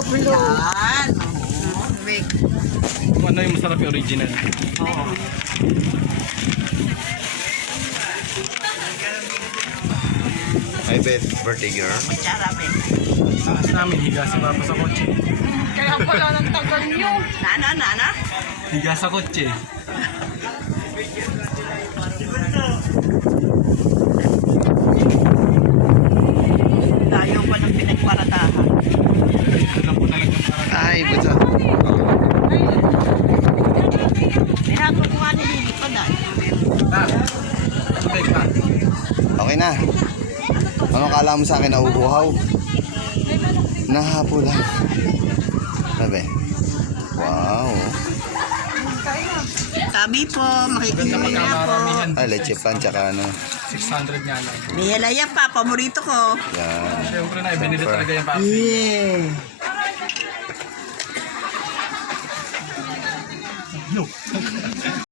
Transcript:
Pablo. Yan. Kung ano yung masarap yung original. Oo. Hi, Beth. Birthday girl. Kutsara, Ben. Takas namin, higa si Papa sa kotse. Kaya pala ng tagal nyo. Nana. Higa sa kotse. Layo pa ng pinagparadahan. Ito lang po talagang parang Ay, buta. May hapon ko nga nilili pa dahil. Okay pa. Okay na. Ano kala mo sa akin, nauuhaw? Nahapo lang. Sabi. Wow. Tabi po, Ganda makikita po. magkamaramihan. Ay, leche pan, tsaka ano. 600 nga lang. May halaya pa, paborito ko. Yan. Siyempre na, ibinili talaga yung Papa. Yeah. No.